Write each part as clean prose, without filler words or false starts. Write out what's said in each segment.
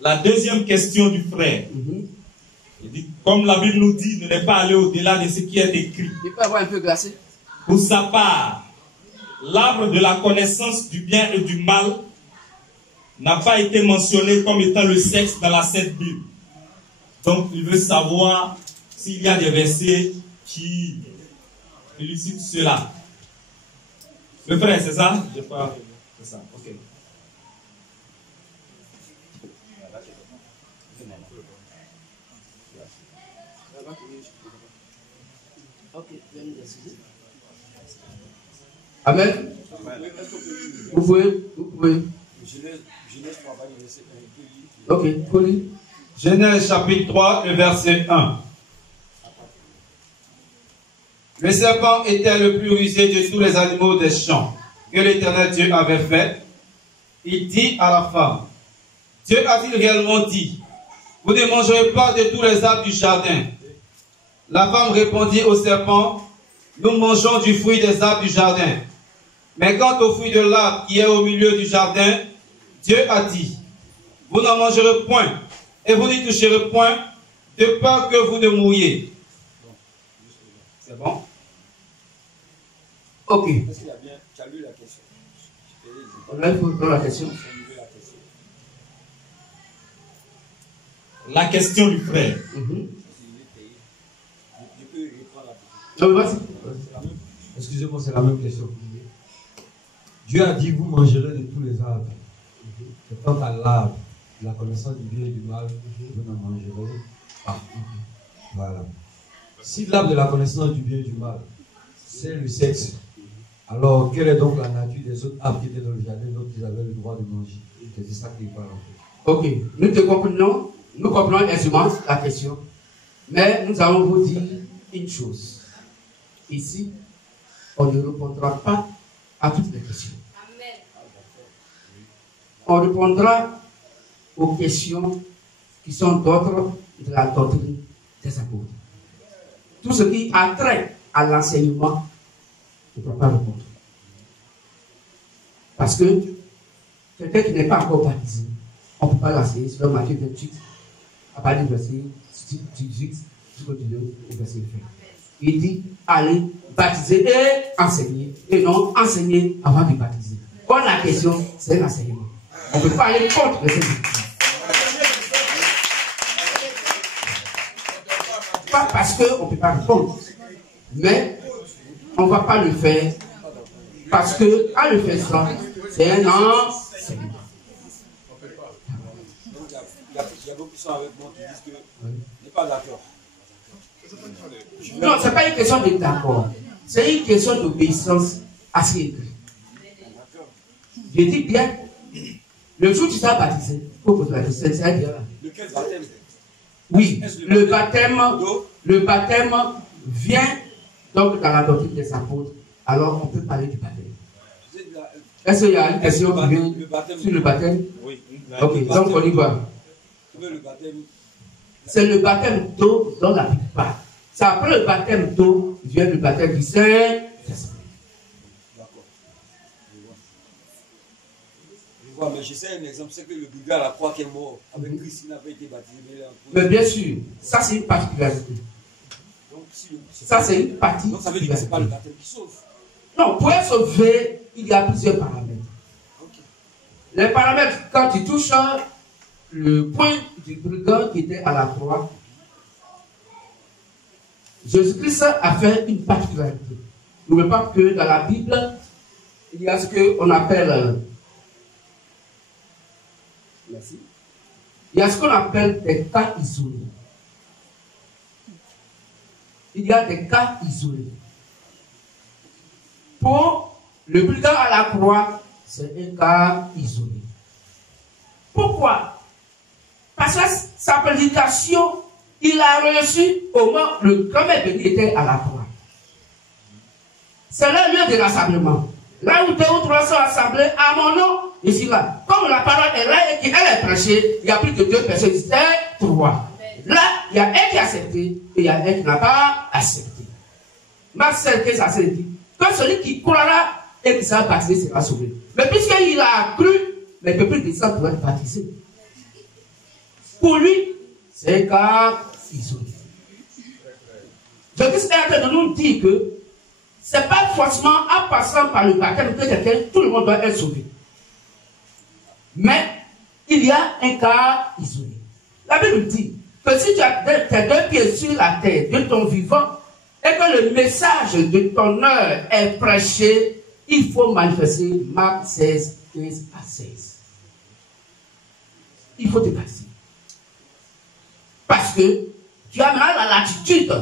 La deuxième question du frère. Il dit, comme la Bible nous dit, ne n'est pas aller au-delà de ce qui est écrit. Il peut avoir un peu glacé. Pour sa part, l'arbre de la connaissance du bien et du mal n'a pas été mentionné comme étant le sexe dans la Sainte Bible. Donc, il veut savoir s'il y a des versets qui élucident cela. Le frère, c'est ça? Je crois que c'est ça. Ok. Amen. Vous pouvez. Ok, Colin. Genèse chapitre 3, le verset 1. Le serpent était le plus rusé de tous les animaux des champs que l'Éternel Dieu avait fait. Il dit à la femme, Dieu a-t-il réellement dit, vous ne mangerez pas de tous les arbres du jardin? La femme répondit au serpent, nous mangeons du fruit des arbres du jardin. Mais quant au fruit de l'arbre qui est au milieu du jardin, Dieu a dit, vous n'en mangerez point, et vous n'y toucherez point, de peur que vous ne mouriez. C'est bon? Ok. Est-ce qu'il a bien, tu as lu la question? Là, il faut prendre la question. La question du frère. Excusez-moi, c'est la même question. Dieu a dit, vous mangerez de tous les arbres. C'est quant à l'arbre, la connaissance du bien et du mal, vous n'en mangerez pas. Voilà. Si l'arbre de la connaissance du bien et du mal, c'est le sexe, alors quelle est donc la nature des autres arbres qui étaient dans le jardin, dont ils avaient le droit de manger? C'est ça qu'il parle en fait. Ok, nous comprenons aisément la question, mais nous allons vous dire une chose. Ici, on ne répondra pas à toutes les questions. On répondra aux questions qui sont d'ordre de la doctrine des apôtres. Tout ce qui a trait à l'enseignement, on ne peut pas répondre. Parce que quelqu'un qui n'est pas encore baptisé, on ne peut pas l'enseigner sur Matthieu 28, à partir du verset 18 jusqu'au verset 20. Il dit, allez, baptiser et enseigner, et non enseigner avant de baptiser. Quand la question, c'est l'enseignement. On ne peut pas aller contre le Seigneur. Pas parce qu'on ne peut pas répondre, mais on ne va pas le faire parce que, à le faire ça, c'est un enseignement. Il y a beaucoup qui sont avec moi qui disent que je n'ai pas d'accord. Non, ce n'est pas une question d'être d'accord. C'est une question d'obéissance à ce qui est écrit. Je dis bien, le jour où tu seras baptisé, il faut poser la question, c'est bien là. Lequel baptême? Oui, le baptême vient donc dans la doctrine des apôtres. Alors on peut parler du baptême. Est-ce qu'il y a une question qui vient sur le baptême? Oui. Ok, donc on y va. C'est le baptême d'eau dont la Bible parle. C'est après le baptême d'eau vient le baptême du Saint-Esprit. D'accord. Je vois, mais j'essaie un exemple, c'est que le Bulgare à la croix qui est mort, avec Christ, il n'a pas été baptisé. Mais bien sûr, ça c'est une particularité. Donc, ça c'est une particularité. Donc ça veut dire que ce n'est pas le baptême qui sauve. Non, pour être sauvé, il y a plusieurs paramètres. Okay. Les paramètres, quand tu touches le point du brigand qui était à la croix, Jésus-Christ a fait une particularité. N'oubliez pas que dans la Bible, il y a ce qu'on appelle merci. Il y a ce qu'on appelle des cas isolés. Il y a des cas isolés. Pour le brigand à la croix, c'est un cas isolé. Pourquoi? Parce que sa prédication, il a reçu au moment où le grand-mère béni était à la croix. C'est le lieu de rassemblement. Là où 2 ou 3 sont assemblés à mon nom, je suis là. Comme la parole est là et qu'elle est prêchée, il y a plus de 2 personnes, c'est 3. Là, il y a un qui a accepté et il y a un qui n'a pas accepté. Ma sœur, qu'est-ce que ça dit? Que celui qui croira et qui sera baptisé sera sauvé. Mais puisqu'il a cru, mais il ne peut plus descendre pour être baptisé. Pour lui, c'est un cas isolé. Donc, c'est en train de nous dire que ce n'est pas forcément en passant par le baptême que tout le monde doit être sauvé. Mais il y a un cas isolé. La Bible dit que si tu as tes deux pieds sur la terre de ton vivant et que le message de ton heure est prêché, il faut manifester Marc 16, 15 à 16. Il faut te passer. Parce que tu as maintenant la latitude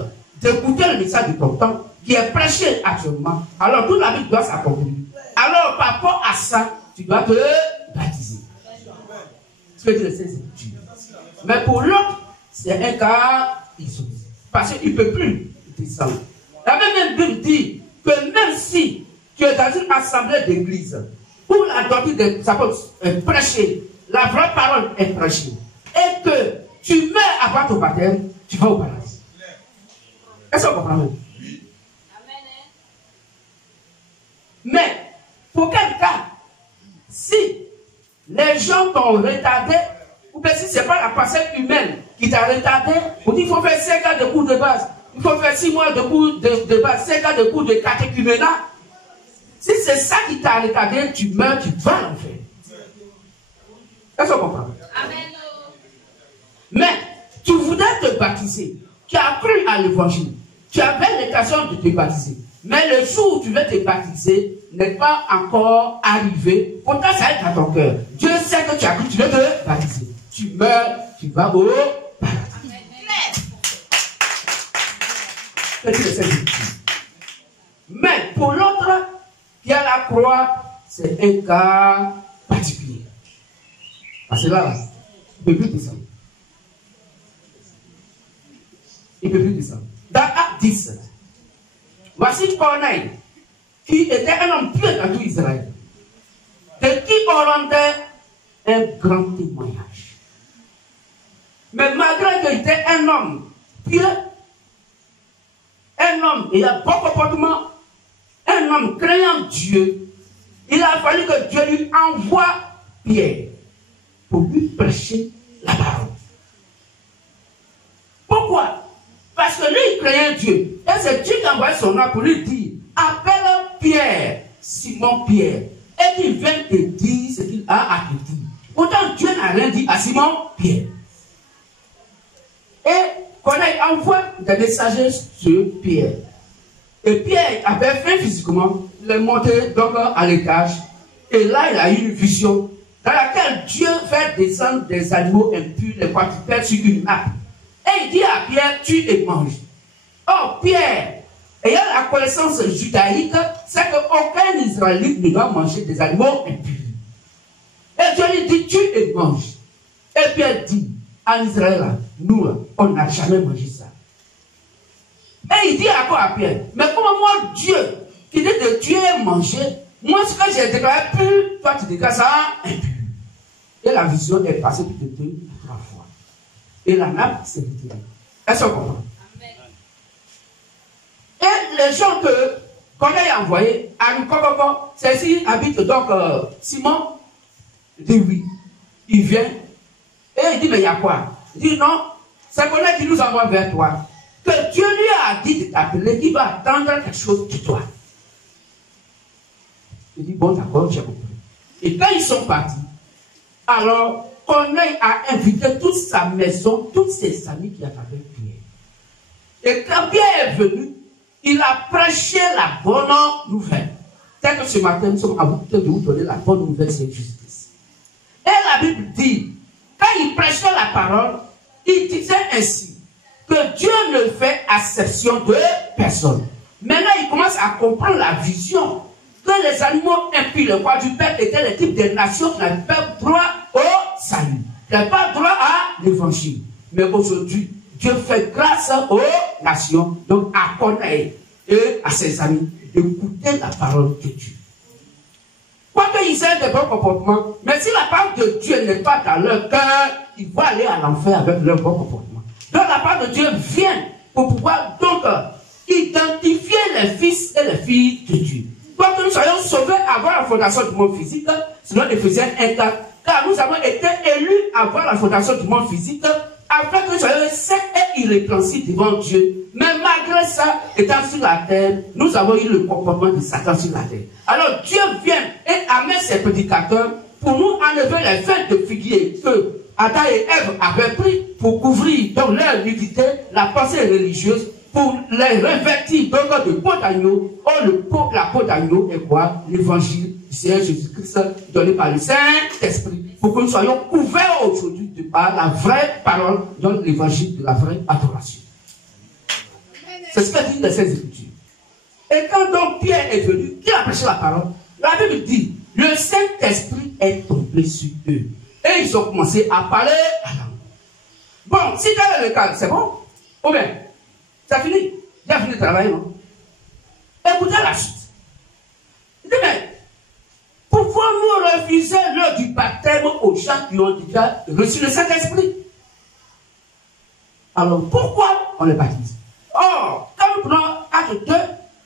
d'écouter le message de ton temps qui est prêché actuellement. Alors toute la vie doit s'accomplir. Alors par rapport à ça, tu dois te baptiser. Ce que dit le Seigneur. Mais pour l'autre, c'est un cas isolé. Parce qu'il ne peut plus descendre. La même Bible dit que même si tu es dans une assemblée d'église où la doctrine des apôtres est prêchée, la vraie parole est prêchée, et que tu meurs avant ton baptême, tu vas au paradis. Est-ce qu'on comprend même? Mais, pour quel cas, si les gens t'ont retardé, ou bien si ce n'est pas la personne humaine qui t'a retardé, on dit qu'il faut faire 5 ans de cours de base, il faut faire 6 mois de cours de base, 5 ans de cours de catéchuménat. Si c'est ça qui t'a retardé, tu meurs, tu vas l'enfer. Est-ce qu'on comprend? Amen. Mais tu voudrais te baptiser, tu as cru à l'évangile, tu avais l'intention de te baptiser. Mais le jour où tu veux te baptiser n'est pas encore arrivé. Pourtant, ça est dans ton cœur. Dieu sait que tu as cru, tu veux te baptiser. Tu meurs, tu vas au paradis. Mais pour l'autre qui a la croix, c'est un cas particulier. Parce que là, il ne peut plus descendre. Il ne peut plus descendre. Dans Acte 10, voici Corneille, qui était un homme pieux dans tout Israël, de qui on rendait un grand témoignage. Mais malgré qu'il était un homme pieux, un homme ayant bon comportement, un homme craignant Dieu, il a fallu que Dieu lui envoie Pierre pour lui prêcher la parole. Pourquoi? Parce que lui, il craignait Dieu. Et c'est Dieu qui a envoyé son nom pour lui dire, appelle Pierre, Simon Pierre, et qu'il vienne te dire ce qu'il a à te dire. Pourtant, Dieu n'a rien dit à Simon Pierre. Et Corneille envoie des messagers sur Pierre. Et Pierre avait fait physiquement, il est monté donc à l'étage. Et là, il a eu une vision dans laquelle Dieu fait descendre des animaux impurs, les quadrupèdes sur une nappe. Et il dit à Pierre, tue et mange. Or, Pierre, ayant la connaissance judaïque, c'est qu'aucun Israélite ne doit manger des animaux impurs. Et Dieu lui dit, tue et mange. Et Pierre dit, en Israël, nous, on n'a jamais mangé ça. Et il dit encore à Pierre, mais comment moi, Dieu, qui dit de tuer et manger, moi, ce que j'ai déclaré pur, toi, tu déclares ça impur. Et la vision est passée plus de 2 ou 3 fois. Et la nappe s'est retirée. Est-ce qu'on comprend? Et les gens qu'on a envoyés à Nkokoko, c'est ici habite donc Simon. Il dit oui. Il vient. Et il dit, mais il y a quoi? Il dit non, c'est qu'on qui nous envoie vers toi. Que Dieu lui a dit de t'appeler, qu'il va attendre quelque chose de toi. Il dit, bon d'accord, j'ai compris. Et quand ils sont partis, alors Corneille a invité toute sa maison, tous ses amis qui attendaient Pierre. Et quand Pierre est venu, il a prêché la bonne nouvelle. Tel que ce matin, nous sommes à vous de vous donner la bonne nouvelle, c'est justice. Et la Bible dit, quand il prêchait la parole, il disait ainsi, que Dieu ne fait exception de personne. Maintenant, il commence à comprendre la vision que les animaux impurs, le quadrupède, étaient le type de nations qui n'avaient pas droit au salut, qui n'avaient pas droit à l'évangile. Mais aujourd'hui, Dieu fait grâce aux nations, donc à Corneille et à ses amis, d'écouter la parole de Dieu. Quoiqu'ils aient de bons comportements, mais si la parole de Dieu n'est pas dans leur cœur, ils vont aller à l'enfer avec leur bon comportement. Donc la parole de Dieu vient pour pouvoir donc identifier les fils et les filles de Dieu. Pour que nous soyons sauvés avant la fondation du monde physique, sinon Éphésiens 1:4, car car nous avons été élus avant la fondation du monde physique, afin que nous soyons saints et irrépréhensibles devant Dieu. Mais malgré ça, étant sur la terre, nous avons eu le comportement de Satan sur la terre. Alors Dieu vient et amène ses prédicateurs pour nous enlever les feuilles de figuier que Adam et Ève avaient pris pour couvrir donc leur nudité, la pensée religieuse, pour les revêtir donc de peau d'agneau. Or, la peau d'agneau est quoi? L'évangile du Seigneur Jésus-Christ donné par le Saint-Esprit. Pour que nous soyons couverts aujourd'hui par la vraie parole, donc l'évangile de la vraie adoration. C'est ce que dit les Saintes Écritures. Et quand donc Pierre est venu, qui a prêché la parole, la Bible dit, le Saint-Esprit est tombé sur eux. Et ils ont commencé à parler à langue. Bon, si tel est le cas, c'est bon? Ou bien, ça finit. J'ai fini de travailler, non? Écoutez la suite. Il dit, mais pourquoi nous refuser l'heure du baptême aux gens qui ont déjà reçu le Saint-Esprit? Alors, pourquoi on les baptise? Or, quand nous prenons Acte 2,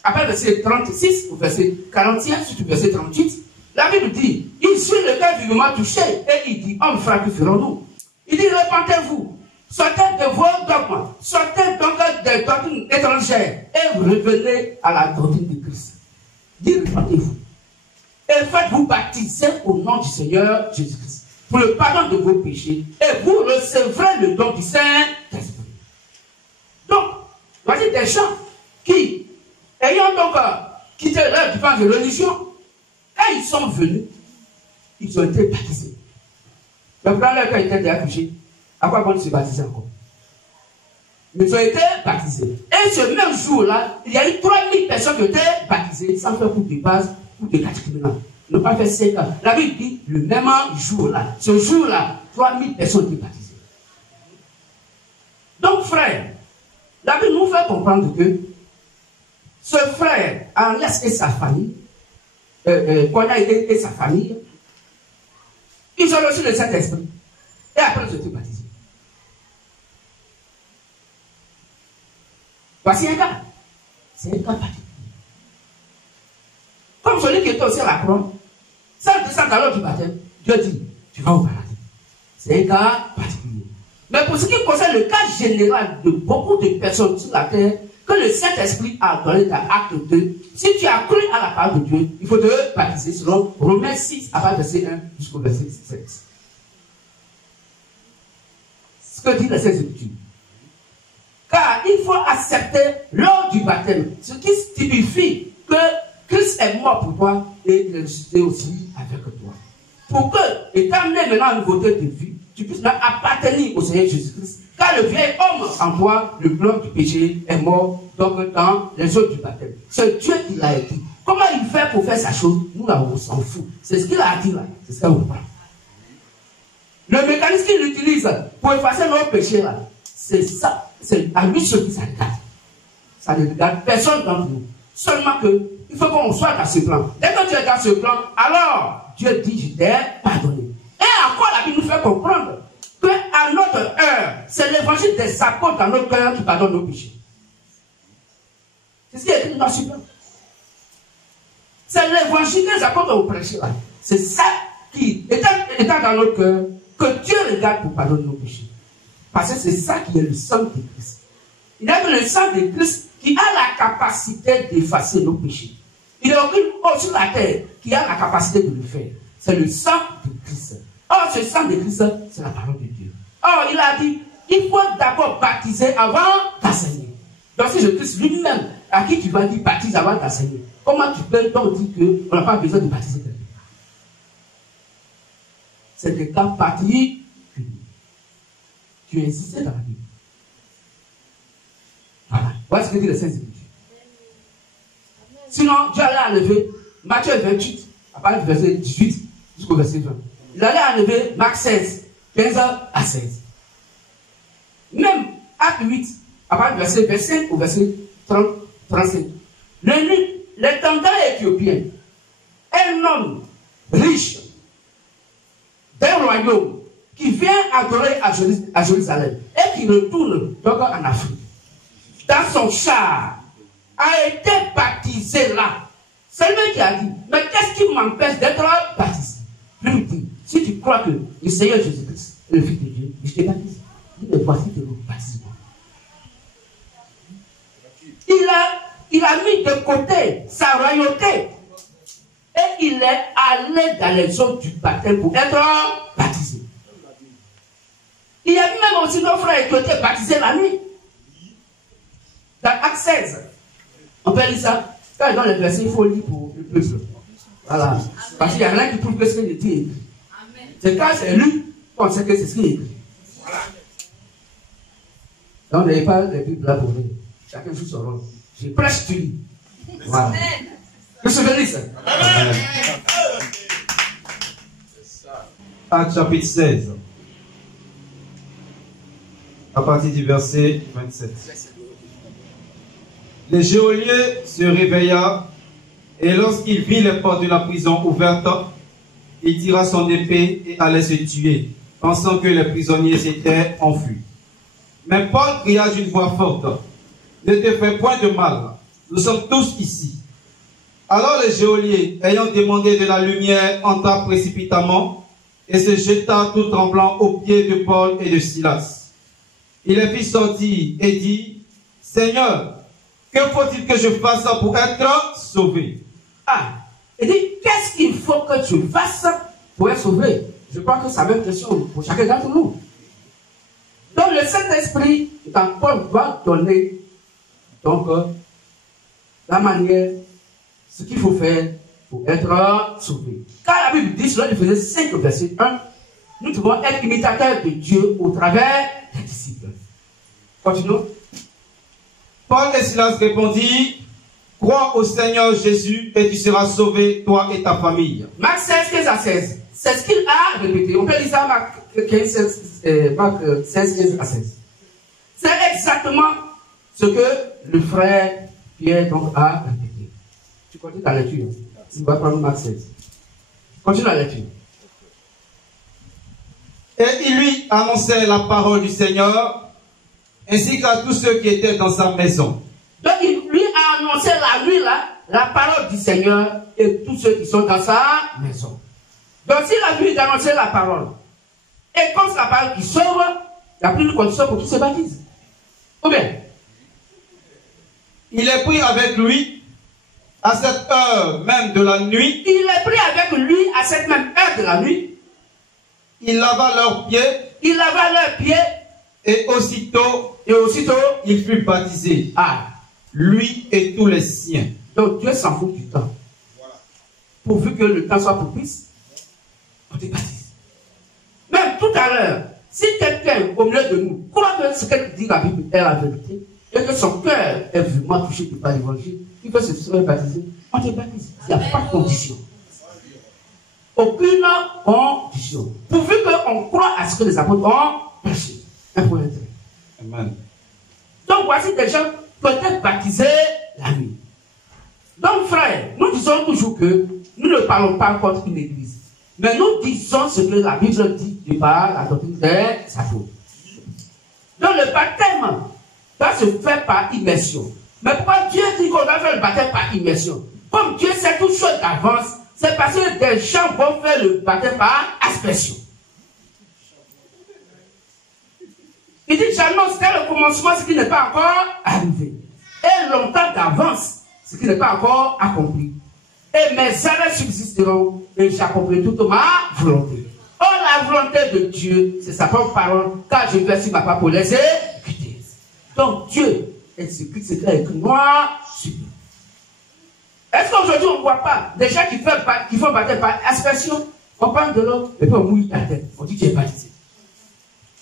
après verset 36 ou verset 41, surtout verset 38, la Bible dit, il suit le cœur vivement touché et il dit, homme frère, que ferons-nous? Il dit, repentez-vous, sortez de vos dogmes, sortez donc des doctrines étrangères et revenez à la doctrine de Christ. Il dit, repentez-vous et faites-vous baptiser au nom du Seigneur Jésus-Christ pour le pardon de vos péchés et vous recevrez le don du Saint-Esprit. Donc, voici des gens qui, ayant donc quitté leur différence de religion, quand ils sont venus, ils ont été baptisés. Mais pendant leur cas, ils étaient déjà touchés. À quoi bon se baptiser encore? Ils ont été baptisés. Et ce même jour-là, il y a eu 3000 personnes qui ont été baptisées sans faire coup de base ou de catéchuménat. Ils n'ont pas fait 5 ans. La Bible dit, le même jour-là, ce jour-là, 3000 personnes ont été baptisées. Donc, frère, la Bible nous fait comprendre que ce frère, Agnès et sa famille, Konya et sa famille, ils ont reçu le Saint-Esprit. Et après, ils ont été baptisés. Voici un cas. C'est un cas particulier. Comme celui qui était aussi à la croix, sans descendre à l'heure du baptême, Dieu dit, tu vas au paradis. C'est un cas particulier. Mais pour ce qui concerne le cas général de beaucoup de personnes sur la terre, que le Saint-Esprit a donné dans Acte 2, si tu as cru à la parole de Dieu, il faut te baptiser selon Romains 6, à partir verset 1 jusqu'au verset 7. Ce que dit le Saint-Esprit. Car il faut accepter lors du baptême, ce qui signifie que Christ est mort pour toi et il est ressuscité aussi avec toi. Pour que, étant né maintenant en nouveauté de vie, tu puisses appartenir au Seigneur Jésus-Christ. Car le vieil homme en toi, le bloc du péché, est mort donc dans les eaux du baptême. C'est Dieu qui l'a dit. Comment il fait pour faire sa chose? Nous là, on s'en fout. C'est ce qu'il a dit là. C'est ce qu'on comprend. Le mécanisme qu'il utilise pour effacer nos péchés là, c'est ça. C'est à lui seul qui ça regarde. Ça ne regarde personne d'entre nous. Seulement que il faut qu'on soit dans ce plan. Dès que tu es dans ce plan, alors Dieu dit, je t'ai pardonné. Et encore la Bible nous fait comprendre qu'à notre heure, c'est l'évangile des apôtres dans notre cœur qui pardonne nos péchés. C'est ce qui est écrit dans ce plan. C'est l'évangile des apôtres au prêché là. C'est ça qui, étant dans notre cœur, que Dieu regarde pour pardonner nos péchés. Parce que c'est ça qui est le sang de Christ. Il y a que le sang de Christ qui a la capacité d'effacer nos péchés. Il n'y a aucune autre sur la terre qui a la capacité de le faire. C'est le sang de Christ. Or, ce sang de Christ, c'est la parole de Dieu. Or, il a dit, il faut d'abord baptiser avant d'enseigner. Donc, c'est Jésus-Christ lui-même à qui tu vas dire baptise avant d'enseigner. Comment tu peux donc dire qu'on n'a pas besoin de baptiser quelqu'un? C'est des cas particuliers. Tu insistes dans la Bible. Voilà. Voilà ce que dit le Saint-Esprit. Sinon, Dieu allait enlever Matthieu 28, à partir du verset 18 jusqu'au verset 20. Il allait enlever Marc 16, 15 à 16. Même Acte 8, à partir du verset 25 au verset 30, 35. L'intendant éthiopien, un homme riche d'un royaume qui vient adorer à Jérusalem et qui retourne donc en Afrique, dans son char, a été baptisé là. C'est lui qui a dit, mais qu'est-ce qui m'empêche d'être baptisé? Lui dit, si tu crois croire que le Seigneur Jésus-Christ est le Fils de Dieu, je te baptise. Il dit, mais voici que vous baptisez. Il a mis de côté sa royauté et il est allé dans les eaux du baptême pour être baptisé. Il y a même aussi nos frères qui ont été baptisés la nuit. Dans Acte 16, on peut lire ça. Quand il donne le verset, il faut lire pour le peuple. Voilà. Parce qu'il y a rien qui prouve que ce qu'il dit. C'est quand c'est lu qu'on sait que c'est ce qu'il écrit. Donc, n'ayez pas les Bibles là pour lui. Chacun joue son rôle. Je prêche, tu lis. Voilà. Que se bénisse. Acte chapitre 16. À partir du verset 27. Le geôlier se réveilla et lorsqu'il vit les portes de la prison ouvertes, il tira son épée et allait se tuer, pensant que les prisonniers s'étaient enfuis. Mais Paul cria d'une voix forte, « Ne te fais point de mal, nous sommes tous ici. » Alors le geôlier, ayant demandé de la lumière, entra précipitamment et se jeta tout tremblant aux pieds de Paul et de Silas. Il les fit sortir et dit, « Seigneur, que faut-il que je fasse pour être sauvé? » Ah, il dit, qu'est-ce qu'il faut que tu fasses pour être sauvé? Je crois que c'est la même question pour chacun d'entre nous. Donc le Saint-Esprit, quand Paul va donner donc la manière, ce qu'il faut faire pour être sauvé. Quand la Bible dit, selon Éphésiens 5, verset 1, nous devons être imitateurs de Dieu au travers des disciples. Continuons. Paul et Silas répondit, « Crois au Seigneur Jésus et tu seras sauvé, toi et ta famille. » Marc 16, 15 à 16. C'est ce qu'il a répété. On peut lire ça Marc 16, 15 à 16. C'est exactement ce que le frère Pierre donc a répété. Tu continues ta lecture. Tu vas prendre Marc 16. Continue la lecture. Et il lui annonçait la parole du Seigneur, ainsi qu'à tous ceux qui étaient dans sa maison. Donc il lui a annoncé la nuit là, la parole du Seigneur et tous ceux qui sont dans sa maison. Donc s'il a lui d'annoncer la parole, et comme c'est la parole qui sauve, il n'y a plus de condition pour qu'ils se baptisent. Ou bien? Il est pris avec lui à cette heure même de la nuit. Il est pris avec lui à cette même heure de la nuit. Il lava leurs pieds. Il lava leurs pieds. Et aussitôt, il fut baptisé. Ah. Lui et tous les siens. Donc Dieu s'en fout du temps. Voilà. Pourvu que le temps soit propice, on te baptise. Même tout à l'heure, si quelqu'un au milieu de nous croit que ce qu'elle dit la Bible est la vérité, et que son cœur est vraiment touché par l'évangile, il peut se faire baptiser, on te baptise. Il n'y a pas de condition. Aucune condition. Pourvu qu'on croit à ce que les apôtres ont prêché. Un point d'intérêt. Amen. Donc voici des gens peuvent être baptisés la nuit. Donc frère, nous disons toujours que nous ne parlons pas contre une église. Mais nous disons ce que la Bible dit de par la doctrine des apôtres. Donc le baptême doit se faire par immersion. Mais pourquoi Dieu dit qu'on doit faire le baptême par immersion? Comme Dieu sait toutes choses d'avance, c'est parce que des gens vont faire le baptême par aspersion. Il dit, j'annonce dès le commencement ce qui n'est pas encore arrivé. Et longtemps d'avance, ce qui n'est pas encore accompli. Et mes arrêts subsisteront et j'accomplirai toute ma volonté. Or, la volonté de Dieu, c'est sa propre parole, car je vais sur ma part pour les exécuter. Donc, Dieu exécute ce qu'il a écrit noir sur lui. Est-ce qu'aujourd'hui, on ne voit pas des gens qui font baptême par aspersion? On parle de l'autre et puis on mouille la tête. On dit qu'il est baptisé.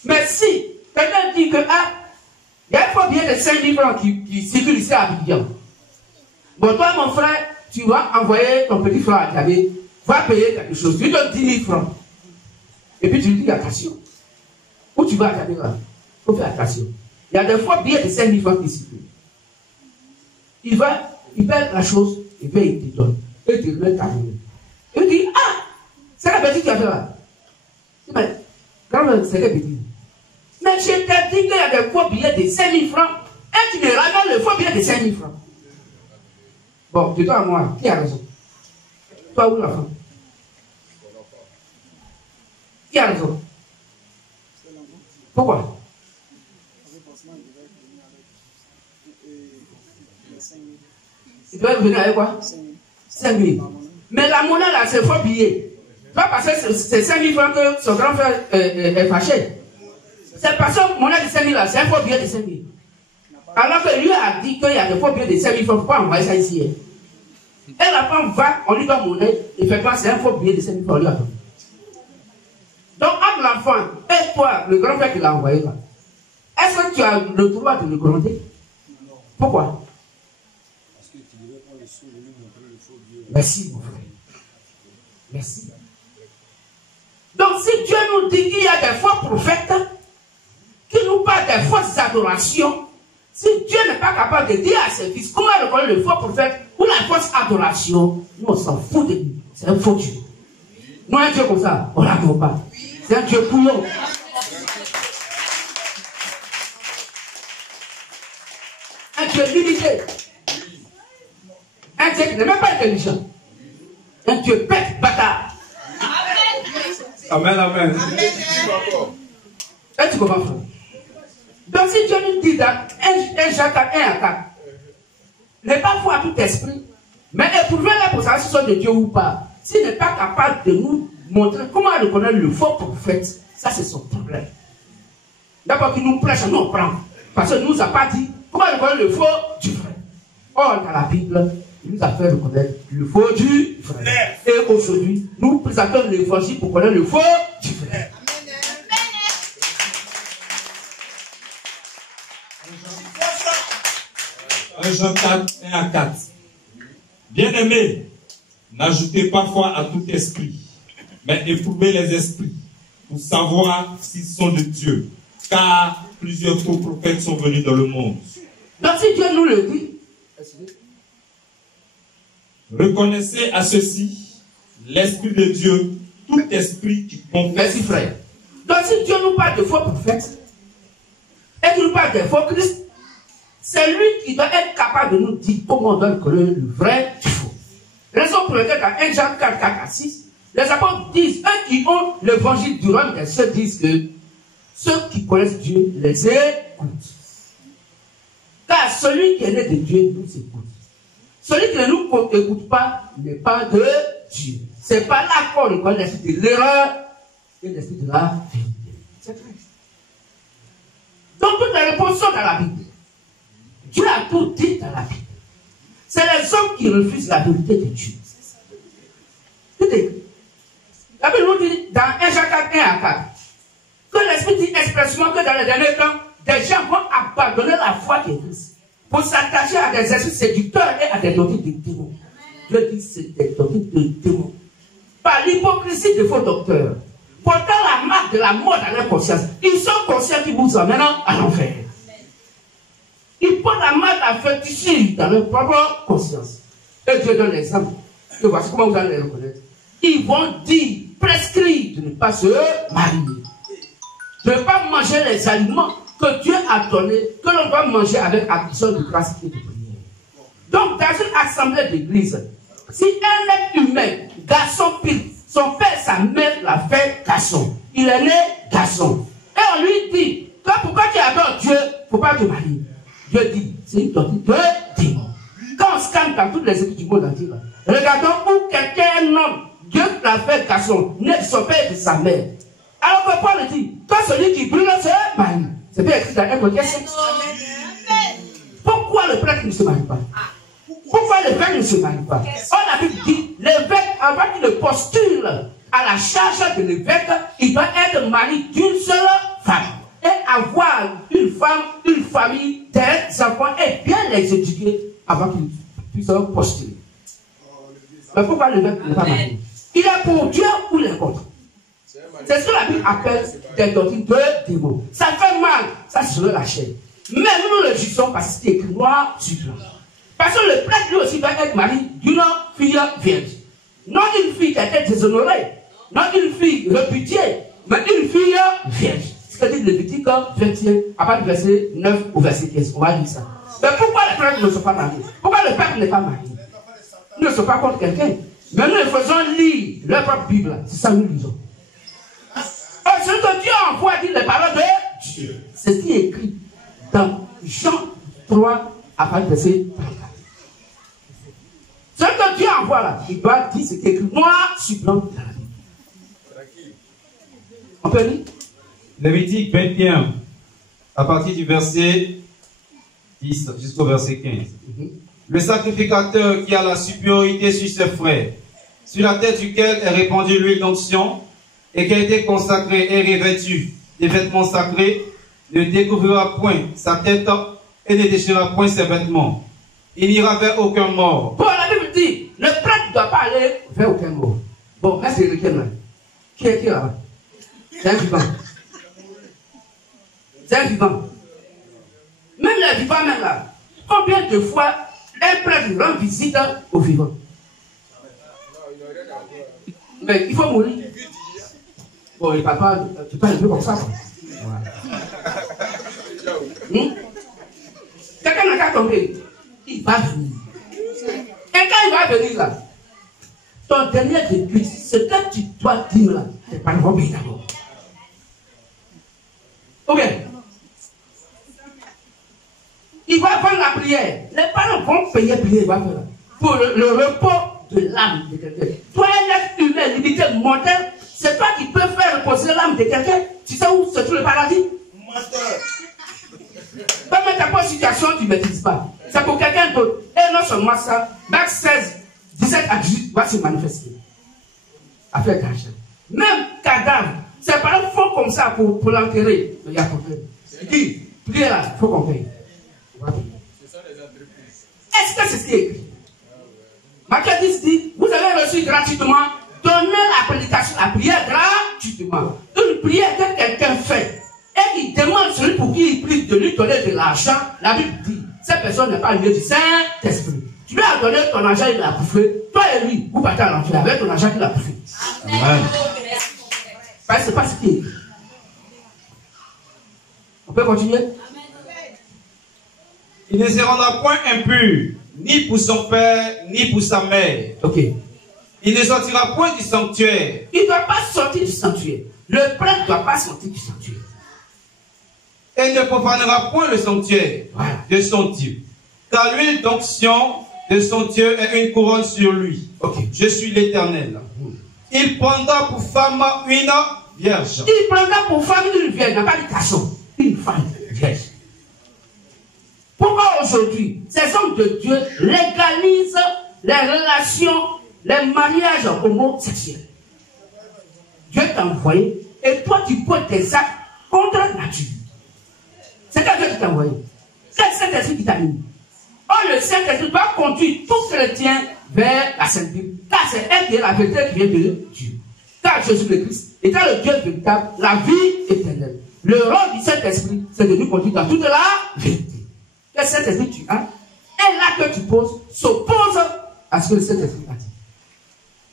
Mais si quelqu'un dit que, ah, il y a un faux billet de 5 000 francs qui circule ici à Abidjan. Bon, toi, mon frère, tu vas envoyer ton petit frère à Kabé, va payer quelque chose. Tu lui donnes 10 000 francs. Et puis tu lui dis attention. Où tu vas à Kabé là? Il faut faire attention. Il y a des fois billets de 5 000 francs qui circulent. Il perd la chose, et puis il te donne. Et il te remet ta monnaie. Et il dit, ah, c'est la bêtise que tu as fait là. Mais, quand même, c'est la bêtise. Mais je t'ai dit qu'il y a des faux billets de 5 000 francs et tu me ramènes le faux billet de 5 000 francs. Bon, dis-toi à moi, qui a raison? Toi ou l'enfant? Qui a raison? Pourquoi? Il doit venir avec quoi? 5 000. Mais la monnaie là, c'est faux billet. Pas parce que c'est 5 000 francs que son grand frère est fâché. C'est parce que la monnaie de 5 000 là, c'est un faux billet de 5 000. Alors que lui a dit qu'il y a des faux billets de 5 000 francs, pourquoi envoyer ça ici? Et la femme va, on lui donne monnaie, effectivement, c'est un faux billet de 5 000 francs, on lui a donné. Donc, entre l'enfant et toi, le grand frère qui l'a envoyé là, est-ce que tu as le droit de le gronder? Pourquoi? Parce que tu devais prendre le sou de lui montrer le faux billet. Merci, mon frère. Merci. Donc, si Dieu nous dit qu'il y a des faux prophètes qui nous parlent des fausses adorations, si Dieu n'est pas capable de dire à ses fils comment reconnaître le faux prophète ou la fausse adoration, nous on s'en fout de lui. C'est un faux Dieu. Non, un Dieu comme ça, on ne l'adore pas. C'est un Dieu couillon. Un Dieu limité. Un Dieu qui n'est même pas intelligent. Un Dieu bête, bâtard. Amen, amen. Est-ce que tu comprends, frère? Donc si Dieu nous dit dans 1 Jacques 1 à 4, n'est pas fou à tout esprit, mais éprouvez-le pour savoir si c'est de Dieu ou pas. S'il n'est pas capable de nous montrer comment reconnaître le faux prophète, ça c'est son problème. D'abord qu'il nous prêche, nous on prend. Parce qu'il ne nous a pas dit comment reconnaître le faux du vrai. Or, dans la Bible, il nous a fait reconnaître le faux du vrai. Et aujourd'hui, nous présentons l'évangile pour connaître le faux du vrai. 1 Jean 4, 1 à 4. Bien-aimés, n'ajoutez pas foi à tout esprit, mais éprouvez les esprits pour savoir s'ils sont de Dieu, car plusieurs faux prophètes sont venus dans le monde. Donc si Dieu nous le dit, reconnaissez à ceci l'esprit de Dieu, tout esprit qui confesse. merci frère. Donc si Dieu nous parle de faux prophètes, et qu'il nous parle de faux Christ, c'est lui qui doit être capable de nous dire comment on doit reconnaître le vrai du faux. Raison pour laquelle dans 1 Jean 4, 4 à 6, les apôtres disent, eux qui ont l'évangile du royaume des cieux disent que ceux qui connaissent Dieu les écoutent. Car celui qui est né de Dieu nous écoute. Celui qui ne nous écoute pas n'est pas de Dieu. C'est pas là qu'on reconnaît l'esprit de l'erreur et l'esprit de la vérité. C'est triste. Donc toutes les réponses sont dans la Bible. Dieu a tout dit dans la Bible. C'est les hommes qui refusent la vérité de Dieu. La Bible nous dit dans 1 Jean 4, 1 à 4 que l'Esprit dit expressément que dans les derniers temps, des gens vont abandonner la foi qui est Christ pour s'attacher à des esprits séducteurs et à des doctrines de démons. Dieu dit c'est des doctrines de démons. Par l'hypocrisie de faux docteurs, portant la marque de la mort dans leur conscience, ils sont conscients qu'ils vous emmènent à l'enfer. Ils portent la marque de la fétichise dans leur propre conscience. Et Dieu donne l'exemple. Et voici comment vous allez les reconnaître. Ils vont dire, prescrire de ne pas se marier, de ne pas manger les aliments que Dieu a donnés, que l'on doit manger avec addition de grâce et de prière. Donc, dans une assemblée d'église, si un être humain, garçon pile, son père et sa mère l'a fait garçon, il est né garçon, et on lui dit, pourquoi tu adores Dieu, il ne faut pas te marier. Dieu dit, c'est une doctrine de démon. Quand on scanne dans toutes les études du monde entier, regardons où quelqu'un, un homme, Dieu l'a fait garçon, né de son père et de sa mère. Alors que Paul dit, quand celui qui brûle se marie, c'est bien écrit dans 1 Corinthiens 5. Pourquoi le prêtre ne se marie pas? Pourquoi l'évêque ne se marie pas? On a dit, l'évêque, avant qu'il ne postule à la charge de l'évêque, il doit être marié d'une seule femme. Et avoir une femme, une famille, des enfants, et bien les éduquer avant qu'ils puissent postuler. Mais pourquoi l'évêque n'est pas marié? Il est pour Dieu ou il est contre? C'est ce que la Bible appelle des doctrines de démons. Ça fait mal, ça c'est sur la chair. Mais nous le jugeons parce que c'est écrit noir sur blanc. Parce que le prêtre lui aussi doit être marié d'une fille vierge. Non une fille qui a été déshonorée, non une fille répudiée, mais une fille vierge. Ce que dit Lévitique 21, à partir du verset 9 au verset 15. On va lire ça. Mais pourquoi les prêtres ne sont pas mariés? Pourquoi le peuple n'est pas marié? Ils ne sont pas contre quelqu'un. Mais nous les faisons lire leur propre Bible. C'est ça que nous lisons. celui que Dieu envoie dit les paroles de Dieu. C'est ce qui est écrit dans Jean 3 à partir du verset 34. Celui que Dieu envoie là, il doit dire ce qui est écrit. Moi, je suis blanc dans la Bible. On peut lire Lévitique 21, à partir du verset 10 jusqu'au verset 15. Le sacrificateur qui a la supériorité sur ses frères, sur la tête duquel est répandue l'huile d'onction, et qui a été consacré et revêtu des vêtements sacrés, ne découvrira point sa tête et ne déchirera point ses vêtements. Il n'ira vers aucun mort. Bon, la Bible dit, le prêtre ne doit pas aller vers aucun mort. Bon, là c'est lequel là? Qui est là-bas? C'est un vivant. C'est un vivant. Même les vivants, même là. Combien de fois un prêtre rend visite aux vivants? Mais il faut mourir. Bon, il ne parle pas, tu parles un peu comme ça. Quelqu'un n'a qu'à tomber. Il va venir. Et quand il va venir là, ton dernier début, ce que tu dois dire là, c'est pas le bon pays d'abord. Ok. Il va prendre la prière. Les parents vont payer prière, il va faire pour le repos de l'âme de quelqu'un. Toi, un être humain, limité, mortel, c'est toi qui peux faire reposer l'âme de quelqu'un. Tu sais où se trouve le paradis? Dans ta situation, tu ne maîtrises pas. C'est pour quelqu'un d'autre. Et non seulement ça, Marc 16, 17 à 18 va se manifester. Affaire d'argent. Même cadavre, ses parents font comme ça pour l'enterrer. Il y a problème. Il dit, priez là, il faut qu'on paye. Est-ce que c'est ce qui est écrit? Matthieu 10 dit, vous avez reçu gratuitement, donnez la prédication, la prière gratuitement. Une prière que quelqu'un fait et il demande celui pour qui il prie de lui donner de l'argent, la Bible dit, cette personne n'est pas liée du Saint-Esprit. Tu lui as donné ton argent, il l'a bouffé. Toi et lui, vous partez à l'enfer avec ton argent qu'il a bouffé. Amen. Parce que c'est pas ce qui est écrit. On peut continuer? Il ne se rendra point impur, ni pour son père, ni pour sa mère. Ok. Il ne sortira point du sanctuaire. Il ne doit pas sortir du sanctuaire. Le prêtre ne doit pas sortir du sanctuaire. Et ne profanera point le sanctuaire de son Dieu. Car l'huile d'onction de son Dieu est une couronne sur lui. Ok. Je suis l'Éternel. Il prendra pour femme une vierge. Il prendra pour femme une vierge, n'a pas de garçon. Une femme vierge. Pourquoi aujourd'hui, ces hommes de Dieu légalisent les relations, les mariages homosexuels? Dieu t'a envoyé et toi tu poses des actes contre nature. C'est quand Dieu t'a envoyé. C'est le Saint-Esprit qui t'a mis. Or, le Saint-Esprit doit conduire tout chrétien vers la Sainte Bible. Car c'est elle qui est la vérité qui vient de Dieu. Car Jésus le Christ étant le Dieu véritable, la vie éternelle. Le rôle du Saint-Esprit, c'est de nous conduire dans toute la vérité. Le Saint-Esprit tu as, et là que tu poses, s'oppose à ce que le Saint-Esprit a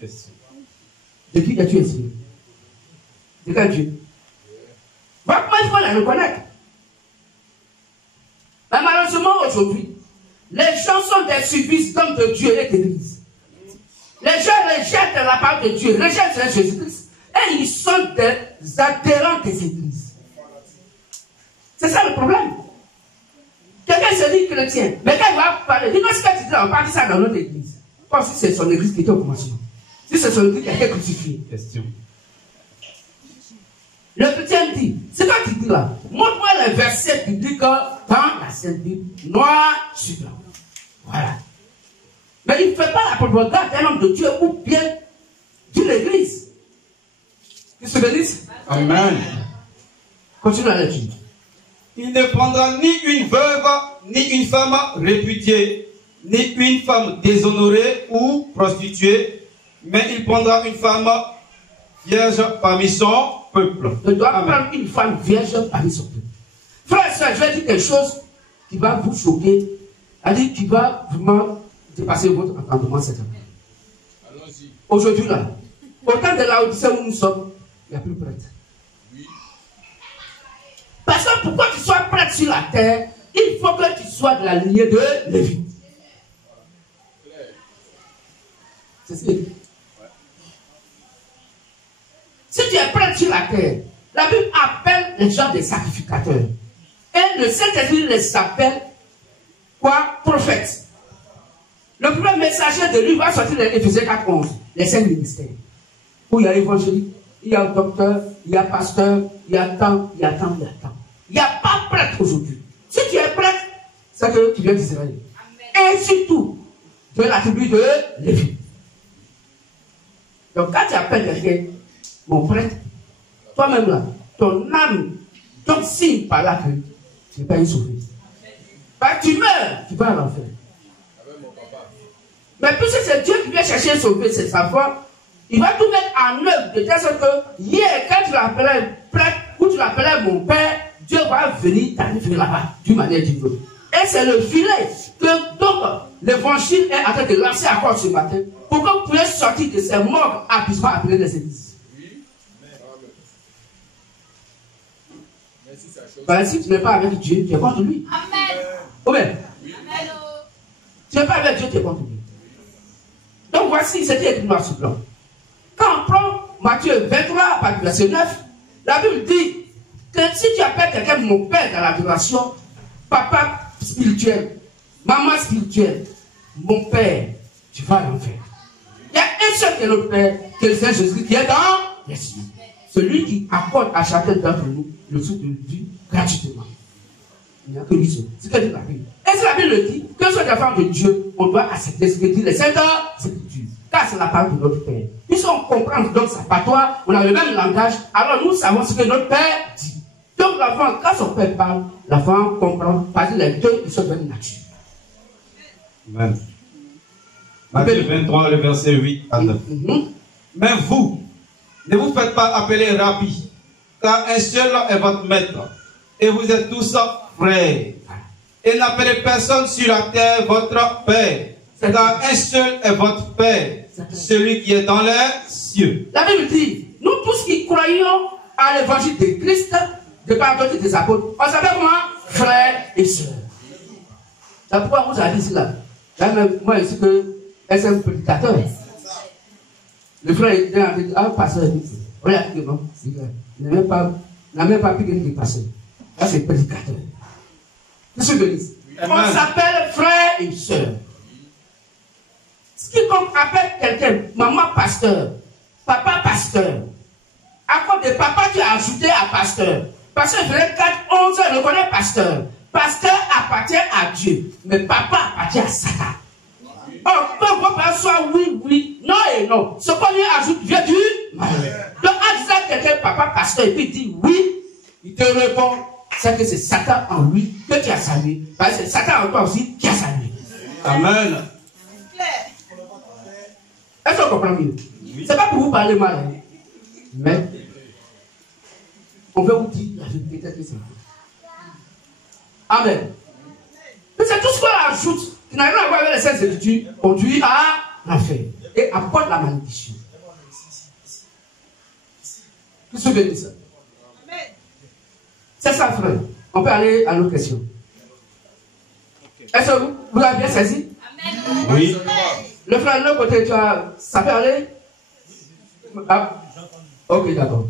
dit. De qui es-tu inspiré? De quel Dieu? Votre il faut la reconnaître. Mais malheureusement aujourd'hui, les gens sont des services d'hommes de Dieu et d'église. Les gens rejettent la parole de Dieu, rejettent Jésus-Christ, et ils sont des adhérents des églises. C'est ça le problème. Quelqu'un se dit chrétien, mais quand il va parler, dis-moi ce que tu dis, on parle de ça dans notre église. Comme si c'est son église qui était au commencement. Si c'est son église qui a été crucifiée. Question. Le chrétien dit, c'est quoi tu dis là? Montre-moi les versets bibliques dans la Sainte Bible, noir sur blanc. Voilà. Mais il ne fait pas la propagande d'un homme de Dieu ou bien d'une église. Qui se bénisse? Amen. Continue à l'étude. Il ne prendra ni une veuve, ni une femme répudiée, ni une femme déshonorée ou prostituée, mais il prendra une femme vierge parmi son peuple. Il doit prendre une femme vierge parmi son peuple. Frère et soeur, je vais dire quelque chose qui va vous choquer, c'est-à-dire qui va vraiment dépasser votre entendement cette année. Aujourd'hui là, au temps de la Odyssée où nous sommes, il n'y a plus de prêtre. Parce que pour que tu sois prêtre sur la terre, il faut que tu sois de la lignée de Lévi. C'est ce qu'il dit. Si tu es prêtre sur la terre, La Bible appelle les gens des sacrificateurs. Et le Saint-Esprit les appelle quoi? Prophètes. Le premier messager de lui va sortir dans Éphésiens 4:11. Les 5 ministères. Où il y a évangélique, il y a docteur, il y a pasteur, il y a tant, il y a tant, il y a tant. Il n'y a pas prêtre aujourd'hui. Si tu es prêtre, c'est que tu viens d'Israël. Et surtout, tu es la tribu de Lévi. Donc quand tu appelles quelqu'un, mon prêtre, toi-même là, ton âme donne signe par là que tu n'es pas sauvé. Bah, tu meurs, tu vas à l'enfer. Mais puisque c'est Dieu qui vient chercher sauver ses enfants, il va tout mettre en œuvre de telle sorte que hier, quand tu l'appelais prêtre ou tu l'appelais mon père, Dieu va venir t'arriver là-bas d'une manière divine. Et c'est le filet que donc l'évangile est en train de lancer encore ce matin pour que vous puissiez sortir de ces morts abusement appelés les églises. Ben, si tu n'es pas avec Dieu, tu es contre lui. Amen. Amen. Amen. Tu n'es pas avec Dieu, tu es contre lui. Donc voici ce qui est écrit noir sur blanc. Quand on prend Matthieu 23, à partir du verset 9, la Bible dit que si tu appelles quelqu'un mon père dans l'adoration, papa spirituel, maman spirituelle, mon père, tu vas à l'enfer. Il y a un seul qui est notre père, qui est le Seigneur Jésus, qui est dans les cieux. Celui qui accorde à chacun d'entre nous le souffle de vie gratuitement. Il n'y a que lui seul. C'est ce que dit la Bible. Et si la Bible le dit, que soit des femmes de Dieu, on doit accepter ce que dit les Saintes Écritures. Car c'est la parole de notre Père. Puisqu'on comprend donc sa patois, on a le même langage, alors nous savons ce que notre Père dit. Donc l'enfant, quand son Père parle, l'enfant comprend, parce que les deux, ils sont de même nature. Amen. Matthieu 23, le verset 8 à 9. Mais vous, ne vous faites pas appeler Rabbi, car un seul est votre maître, et vous êtes tous frères. Et n'appelez personne sur la terre votre Père, car un seul est votre Père, celui qui est dans les cieux. La Bible dit, nous tous qui croyons à l'évangile de Christ, de par d'autres des apôtres, on s'appelle comment? Frères et sœurs. C'est pourquoi vous avez dit cela. Là, moi, je sais que est un prédicateur. Le frère était en train de dire, ah, pasteur, regarde, non, il n'a même pas pu gagner des pasteurs. Là, c'est prédicateur. Qu'est-ce que je dis? On s'appelle frère et sœur. Ce qui comme appelle quelqu'un, maman pasteur, papa pasteur. À cause de papa, tu as ajouté à pasteur. Pasteur, Philippiens 4:11 reconnaît pasteur. Pasteur appartient à Dieu, mais papa appartient à Satan. Or, que vos parents soient oui, oui, non et non. Ce qu'on lui ajoute vient du mal. Donc, en disant à quelqu'un, papa pasteur, et puis il dit oui, il te répond, c'est que c'est Satan en lui que tu as salué. Parce que c'est Satan en toi aussi qui a salué. Amen. Est-ce qu'on comprend mieux? C'est pas pour vous parler mal, mais on veut vous dire la vérité telle que c'est. Amen. Mais c'est tout ce qu'on ajoute qui n'a rien à voir avec les Saintes Écritures conduit à l'enfer et apporte la malédiction. Qu'est-ce que veut dire ça? C'est ça, frère. On peut aller à l'autre question. Est-ce que vous l'avez bien saisi? Oui. Le frère de l'autre côté, ça peut aller? Ah. Ok, d'accord.